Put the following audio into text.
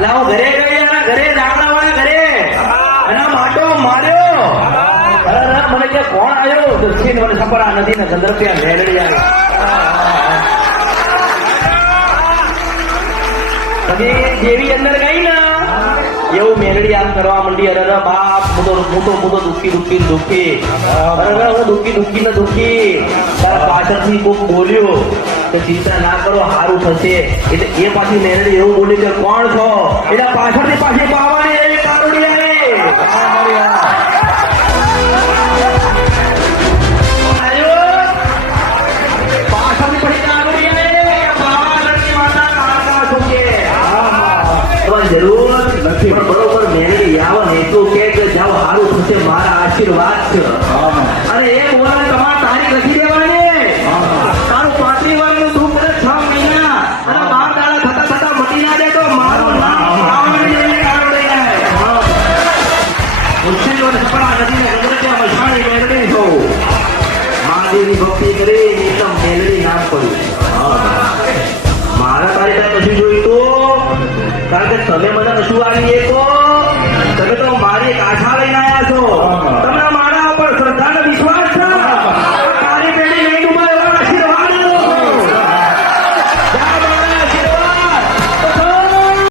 અલા હું ઘરે ગઈ એના ઘરે જાગડાવાળા ઘરે એના માટો માર્યો. અરે મને કે કોણ આવ્યો તો છીન મને સપડા નથી ને ગંદરપિયા મેળડી આવી જેવી અંદર ગઈ ને એવું મેલડી આમ કરવા માંડી. અરે બાપ હું તો દુખી અરે હું દુખી તારા પાછળથી કોક બોલ્યો કે ચિંતા ના કરો સારું થશે. એટલે એ પાછી મેલડી એવું બોલી કે કોણ છો એટલે પાછળથી પાછી પાવાની એવી કારોડી પાછળથી પછી કારોડી જરૂર નથી પણ બરોબર મેળવી આવો ને એટલું કે જાઓ સારું થશે મારા આશીર્વાદ છે. અને એ બોલાવે તમારે તારીખ લખી દેવાની. તારું 35 વર્ષનું દુઃખ કરે 6 મહિના અને 12 દાડા થતા મટી ના દે તો મારું નામ મહાદેવની ભક્તિ કરી એકદમ મેલડી નામ પડ્યું. મારા તારીખ કશું જોયું કારણ કે તમે બધા કશું આવી શકો તમે તો મારી એક આશા